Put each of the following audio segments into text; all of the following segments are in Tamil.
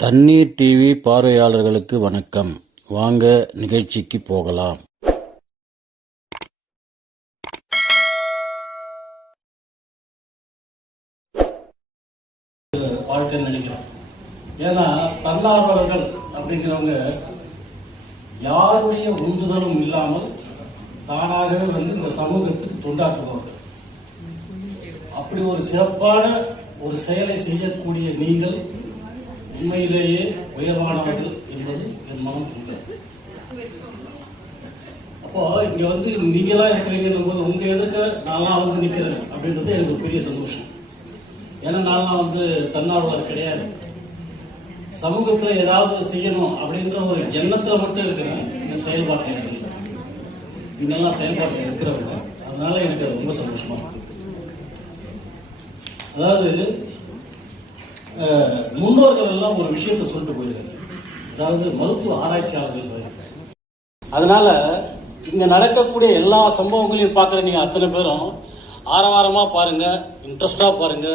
தண்ணீர் டிவி பார்வையாளர்களுக்கு வணக்கம். வாங்க நிகழ்ச்சிக்கு போகலாம். வாழ்க்கை நினைக்கிறோம். ஏன்னா தன்னார்வலர்கள் அப்படிங்கிறவங்க யாருடைய உந்துதலும் இல்லாமல் தானாகவே வந்து இந்த சமூகத்துக்கு தொண்டாற்றுபவர்கள் அப்படி ஒரு சிறப்பான ஒரு செயலை செய்யக்கூடிய நீங்கள் உண்மையிலேயே உயர்வானவர்கள் என்பது என் மனம் சொல்றது அப்போ இங்க வந்து நீங்களா இருக்கிறீங்கன்னு போது உங்க எதுக்கு நான்லாம் வந்து நிக்கிறேன் அப்படின்றது எனக்கு ஒரு பெரிய சந்தோஷம். ஏன்னா நான்லாம் வந்து தன்னார்வலர் கிடையாது. சமூகத்துல ஏதாவது செய்யணும் அப்படின்ற ஒரு எண்ணத்துல மட்டும் இருக்கிறேன். இந்த செயல்பாட்டில் இல்லை இதெல்லாம் செயல்பாட்டில் இருக்கிறவங்க அதனால எனக்கு அது ரொம்ப சந்தோஷமா இருக்கு. அதாவது முன்னோர்கள் எல்லாம் ஒரு விஷயத்தை சொல்லிட்டு போயிருக்காங்க. அதாவது மருத்துவ ஆராய்ச்சியாளர்கள் அதனால இங்க நடக்கக்கூடிய எல்லா சம்பவங்களையும் பார்க்குற நீங்க அத்தனை பேரும் ஆரவாரமா பாருங்க இன்ட்ரெஸ்டா பாருங்க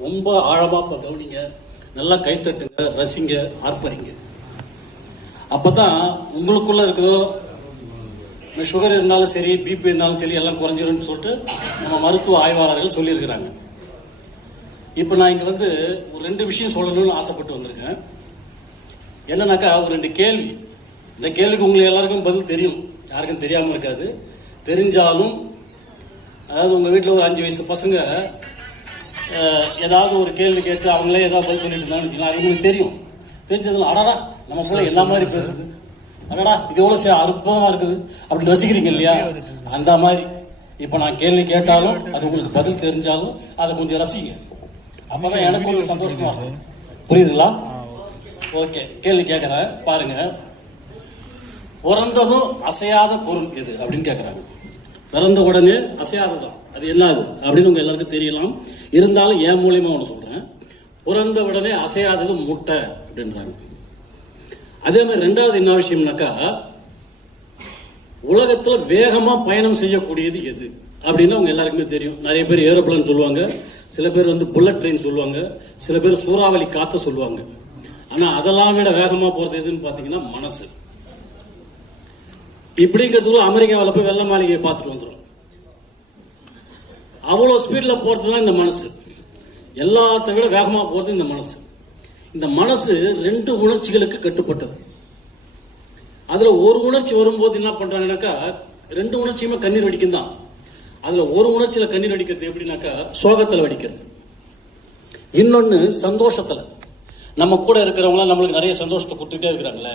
ரொம்ப ஆழமா பா- கவனிங்க நல்லா கைத்தட்டுங்க ரசிங்க ஆர்ப்பரிங்க. அப்பதான் உங்களுக்குள்ள இருக்குதோ சுகர் இருந்தாலும் சரி பிபி இருந்தாலும் சரி எல்லாம் குறைஞ்சிரும்னு சொல்லிட்டு நம்ம மருத்துவ ஆய்வாளர்கள் சொல்லியிருக்கிறாங்க. இப்போ நான் இங்கே வந்து ஒரு ரெண்டு விஷயம் சொல்லணும்னு ஆசைப்பட்டு வந்திருக்கேன். என்னன்னாக்கா ஒரு ரெண்டு கேள்வி. இந்த கேள்விக்கு உங்களுக்கு எல்லாருக்கும் பதில் தெரியும். யாருக்கும் தெரியாமல் இருக்காது. தெரிஞ்சாலும் அதாவது உங்கள் வீட்டில் ஒரு அஞ்சு வயசு பசங்க ஏதாவது ஒரு கேள்வி கேட்டு அவங்களே ஏதாவது பதில் சொல்லிட்டு இருந்தாங்கன்னு அது உங்களுக்கு தெரியும். தெரிஞ்சதுல அடடா நம்ம பிள்ளை என்ன மாதிரி பேசுது? அடடா இது எவ்வளோ சே- அற்புதமாக இருக்குது. அப்படி ரசிக்கிறீங்க இல்லையா? அந்த மாதிரி. இப்போ நான் கேள்வி கேட்டாலும் அது உங்களுக்கு பதில் தெரிஞ்சாலும் அதை கொஞ்சம் ரசிங்க. அப்பதான் எனக்கு கொஞ்சம் சந்தோஷமா இருக்கும். புரியுதுங்களா? ஓகே. கேள்வி கேட்கறேன் பாருங்க. பிறந்ததும் அசையாத பொருள் எது அப்படின்னு கேட்கறாங்க பிறந்த உடனே அசையாததான் அது என்னது அப்படின்னு உங்க எல்லாருக்கும் தெரியலாம். இருந்தாலும் என் மூலியமா ஒன்று சொல்றேன். பிறந்த உடனே அசையாதது முட்டை அப்படின்றாங்க. அதே மாதிரி ரெண்டாவது என்ன விஷயம்னாக்கா உலகத்துல வேகமா பயணம் செய்யக்கூடியது எது? அப்படின்னு அவங்க எல்லாருக்குமே தெரியும். நிறைய பேர் ஏரோப்ளேன் சொல்லுவாங்க. சில பேர் வந்து புல்லட் ட்ரெயின் சொல்லுவாங்க சில பேர் சூறாவளி காத்த சொல்லுவாங்க. ஆனா அதெல்லாம் விட வேகமா போறது எதுன்னு பார்த்தீங்கன்னா மனசு. இப்படிங்கிறதுக்குள்ள அமெரிக்காவில் போய் வெள்ள மாளிகையை பார்த்துட்டு வந்துடும் அவ்வளோ ஸ்பீடில் போகிறது தான் இந்த மனசு. எல்லாத்த விட வேகமாக போகிறது இந்த மனசு. இந்த மனசு ரெண்டு உணர்ச்சிகளுக்கு கட்டுப்பட்டது. அதில் ஒரு உணர்ச்சி வரும்போது என்ன பண்ணுறாங்கனாக்கா ரெண்டு உணர்ச்சியுமே கண்ணீர் வடிக்கும் தான் அதில் ஒரு உணர்ச்சியில் கண்ணீர் வடிக்கிறது எப்படின்னாக்கா சோகத்தில் வடிக்கிறது இன்னொன்று சந்தோஷத்தில். நம்ம கூட இருக்கிறவங்களாம் நம்மளுக்கு நிறைய சந்தோஷத்தை கொடுத்துட்டே இருக்கிறாங்களே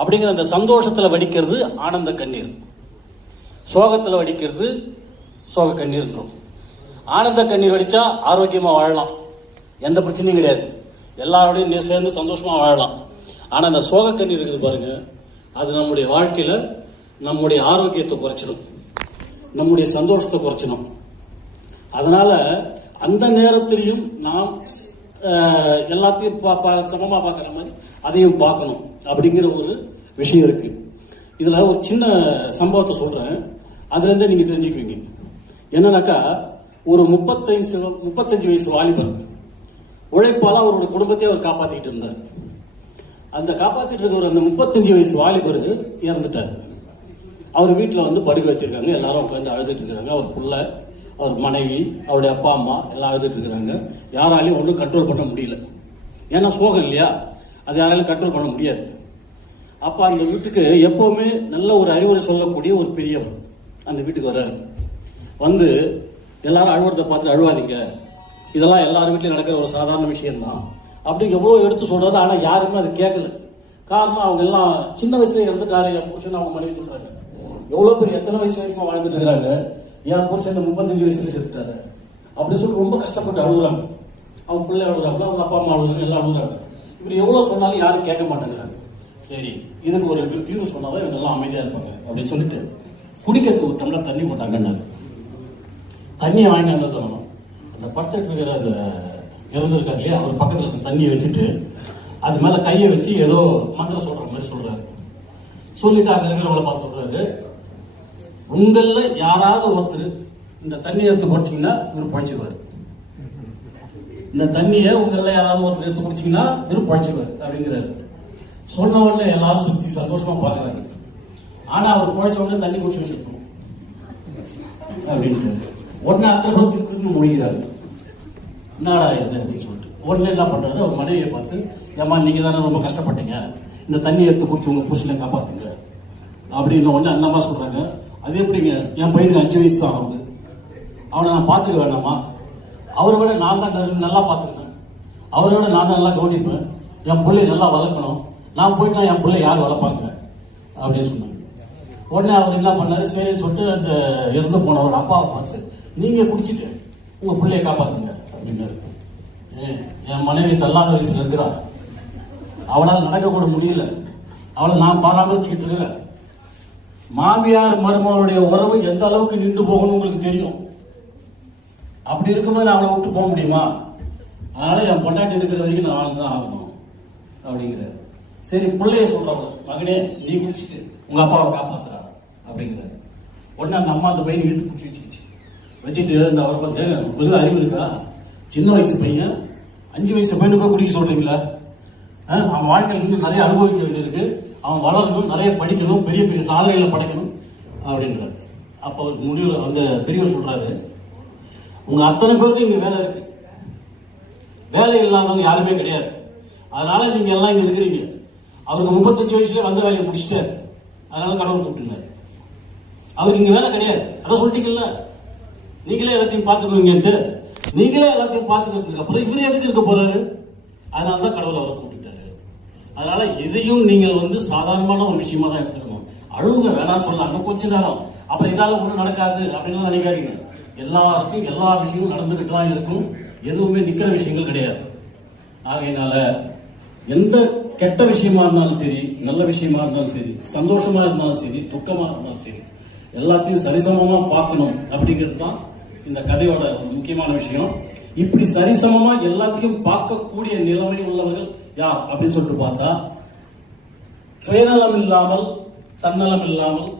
அப்படிங்கிற அந்த சந்தோஷத்தில் வடிக்கிறது ஆனந்த கண்ணீர். சோகத்தில் வடிக்கிறது சோக கண்ணீர்ன்றோம். ஆனந்த கண்ணீர் வடித்தா ஆரோக்கியமாக வாழலாம். எந்த பிரச்சனையும் கிடையாது. எல்லாரோடையும் சேர்ந்து சந்தோஷமாக வாழலாம். ஆனால் அந்த சோக கண்ணீர் இருக்குது பாருங்கள் அது நம்முடைய வாழ்க்கையில் நம்முடைய ஆரோக்கியத்தை குறைச்சிடும் நம்முடைய சந்தோஷத்தை குறைச்சிடும் அதனால அந்த நேரத்திலையும் நாம் எல்லாத்தையும் பா- பா- சமமா பார்க்குற மாதிரி அதையும் பார்க்கணும் அப்படிங்கிற ஒரு விஷயம் இருக்கு. இதில் ஒரு சின்ன சம்பவத்தை சொல்றேன். அதுலேருந்தே நீங்கள் நீங்க தெரிஞ்சுக்குவீங்க. என்னன்னாக்கா ஒரு முப்பத்தஞ்சு முப்பத்தஞ்சு வயசு வாலிபர் உழைப்பால அவருடைய குடும்பத்தையே அவர் காப்பாத்திட்டு இருந்தார். அந்த காப்பாத்திட்டு இருக்கிற அந்த முப்பத்தஞ்சு வயசு வாலிபர் இறந்துட்டார். அவர் வீட்டில் வந்து படுக்க வச்சிருக்காங்க. எல்லாரும் உட்காந்து அழுதுட்டு இருக்காங்க. அவர் பிள்ளை அவர் மனைவி அவருடைய அப்பா அம்மா எல்லாம் அழுதுட்டு இருக்கிறாங்க யாராலையும் ஒன்றும் கண்ட்ரோல் பண்ண முடியல. ஏன்னா சோகம் இல்லையா? அது யாராலையும் கண்ட்ரோல் பண்ண முடியாது. அப்போ அந்த வீட்டுக்கு எப்பவுமே நல்ல ஒரு அறிவுரை சொல்லக்கூடிய ஒரு பெரியவர் அந்த வீட்டுக்கு வர்றாரு. வந்து எல்லாரும் அழுவுறதை பார்த்துட்டு அழுவாதீங்க. இதெல்லாம் எல்லார் வீட்லையும் நடக்கிற ஒரு சாதாரண விஷயம்தான். அப்படி எவ்வளோ எடுத்து சொல்றாரு ஆனால் யாருமே அது கேட்கல. காரணம் அவங்க எல்லாம் சின்ன வயசுல இறந்துட்டாரு. என் புருஷன் அவங்க மனைவி சொல்கிறாங்க எவ்வளவு பெரிய எத்தனை வயசு வரைக்கும் வாழ்ந்துட்டு இருக்கிறாங்க? என் புருஷன் முப்பத்தஞ்சு வயசுல செத்துட்டாரு அப்படின்னு சொல்லி ரொம்ப கஷ்டப்பட்டு அழுகுறாங்க. அவங்க பிள்ளை அழுகுறாங்க அவங்க அப்பா அம்மா அழுகுறாங்க எல்லாம் அழுகுறாங்க. இவர் எவ்வளவு சொன்னாலும் யாரும் கேட்க மாட்டேங்கிறாங்க. சரி இதுக்கு ஒரு தீர்வு சொன்னாதான் இவங்க எல்லாம் அமைதியா இருப்பாங்க அப்படின்னு சொல்லிட்டு குடிக்கிறதுக்கு ஒரு டம்ளர் தண்ணி போட்டாங்கன்னாரு. தண்ணியை வாங்கி வந்ததும் அந்த படுத்துட்டு இருக்கிற அந்த இறந்துருக்காரு இல்லையா அவர் பக்கத்தில் இருக்க தண்ணியை வச்சுட்டு அது மேலே கையை வச்சு ஏதோ மந்திரம் சொல்கிற மாதிரி சொல்கிறாரு சொல்லிட்டு அங்கே இருக்கிறவங்கள பார்த்து சொல்கிறாரு உங்களில் யாராவது ஒருத்தர் இந்த தண்ணியை எடுத்து குறைச்சிங்கன்னா இவர் பழிச்சிருவார். இந்த தண்ணியை உங்களில் யாராவது ஒருத்தர் எடுத்து குடிச்சீங்கன்னா வெறும் பழிச்சிருவார் அப்படிங்கிறாரு. சொன்ன உடனே எல்லாரும் சுற்றி சந்தோஷமாக பார்க்குறாரு. ஆனால் அவர் குழைச்ச உடனே தண்ணி குடிச்சு வச்சிருக்கணும். அப்படின்ட்டு உடனே அத்தனை பேர் திருப்பி முடிக்கிறாரு என்னடா இது அப்படின்னு சொல்லிட்டு. உடனே என்ன பண்ணுறாரு அவர் மனைவியை பார்த்து ஏமா நீங்கள் தானே ரொம்ப கஷ்டப்பட்டீங்க. இந்த தண்ணி எடுத்து குடிச்சு உங்கள் புருஷனை காப்பாற்றுங்க அப்படின்னு உடனே அண்ணம்மா சொல்கிறாங்க அது எப்படிங்க? என் பையனுக்கு அஞ்சு வயசு தான் ஆகுது. அவனை நான் பார்த்துக்க வேணாமா? அவரை விட நான் தான் நல்லா பார்த்துக்கிறேன் அவரை விட நான் தான் நல்லா கவனிப்பேன். என் பிள்ளை நல்லா வளர்க்கணும். நான் போயிட்டா என் பிள்ளை யார் வளர்ப்பாங்க? அப்படின்னு சொன்னாங்க. உடனே அவர் என்ன பண்ணாரு? சரின்னு சொல்லிட்டு அந்த இறந்து போனவரோட அப்பாவை பார்த்து நீங்க குடிச்சிட்டு உங்க பிள்ளைய காப்பாத்துங்க அப்படின்னாரு. என் மனைவி தள்ளாத வயசுல இருக்கிறா. அவளால் நடக்க கூட முடியல. அவளை நான் பராமரிச்சுக்கிட்டு இருக்கிறேன் மாமியார் மருமகளுடைய உறவு எந்த அளவுக்கு நின்று போகணும் உங்களுக்கு தெரியும்? அப்படி இருக்கும்போது நான் அவளை விட்டு போக முடியுமா? அதனால என் பொண்டாட்டி இருக்கிற வரைக்கும் நான் வாழ்ந்துதான் ஆகணும் அப்படிங்கிறார். சரி பிள்ளைய சொல்றவங்க மகனே நீ குடிச்சிட்டு உங்க அப்பாவை காப்பாத்துறா அப்படிங்கிறார். உடனே அந்த அம்மா அந்த பையனை இழுத்து குடிச்சு வச்சுக்கிச்சு. வச்சுட்டு இந்த அவர் பார்த்து "ஏங்க, அறிவு இருக்கா? சின்ன வயசு பையன் அஞ்சு வயசு பையனுக்கு போய் குடிக்க சொல்றீங்களா? ஆ, அவன் வாழ்க்கையில் இன்னும் நிறைய அனுபவிக்க வேண்டியிருக்கு. அவன் வளரணும் நிறைய படிக்கணும் பெரிய பெரிய சாதனைகளை படைக்கணும் அப்படின்றார். அப்போ முடிவு அந்த பெரியவர் சொல்றாரு உங்க அத்தனை பேருக்கு இங்க வேலை இருக்கு. வேலை இல்லாதவங்க யாருமே கிடையாது. அதனால நீங்க எல்லாம் இங்க இருக்கிறீங்க. அவருக்கு முப்பத்தஞ்சு வயசுல வந்த வேலையை முடிச்சிட்டாரு. அதனால கடவுள் கூப்பிட்டுருந்தாரு. அவருக்கு இங்க வேலை கிடையாது. அதான் சொல்லிட்டீங்கல்ல? நீங்களே எல்லாத்தையும் பார்த்துக்குவீங்கன்ட்டு நீங்களே எல்லாத்தையும் பார்த்துக்கிறதுக்கு அப்புறம் இவர் எதுக்கு இருக்க போறாரு? அதனால தான் கடவுள் அவரை கூப்பிட்டு அதனால இதையும் நீங்கள் வந்து சாதாரணமான ஒரு விஷயமா தான் எடுத்துக்கணும். அழுகுங்க வேணாம்னு சொல்லலாம். அங்க கொஞ்ச நேரம். அப்ப இதால ஒண்ணும் நடக்காது அப்படின்னு நினைக்காதீங்க. எல்லாருக்கும் எல்லா விஷயமும் நடந்துகிட்டு தான் இருக்கும். எதுவுமே நிக்கிற விஷயங்கள் கிடையாது. ஆகையினால எந்த கெட்ட விஷயமா இருந்தாலும் சரி நல்ல விஷயமா இருந்தாலும் சரி சந்தோஷமா இருந்தாலும் சரி துக்கமா இருந்தாலும் சரி எல்லாத்தையும் சரிசமமா பார்க்கணும் அப்படிங்கிறது தான் இந்த கதையோட ஒரு முக்கியமான விஷயம். இப்படி சரிசமமா எல்லாத்தையும் பார்க்கக்கூடிய நிலைமை உள்ளவர்கள் யார் அப்படின்னு சொல்லிட்டு பார்த்தா சுயநலம் இல்லாமல் தன்னலம் இல்லாமல்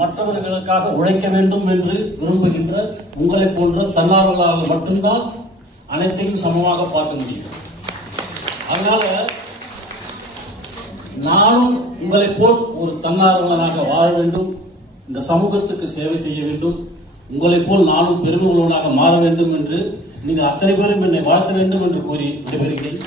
மற்றவர்களுக்காக உழைக்க வேண்டும் என்று விரும்புகின்ற உங்களை போன்ற தன்னார்வலர்கள் மட்டும்தான் அனைத்தையும் சமமாக பார்க்க முடியும். அதனால நானும் உங்களைப் போல் ஒரு தன்னார்வலனாக வாழ வேண்டும் இந்த சமூகத்துக்கு சேவை செய்ய வேண்டும் உங்களைப் போல் நானும் பெருமை உள்ளவனாக மாற வேண்டும் என்று நீங்கள் அத்தனை பேரும் என்னை வாழ்த்த வேண்டும் என்று கூறி விடைபெறுகிறேன்.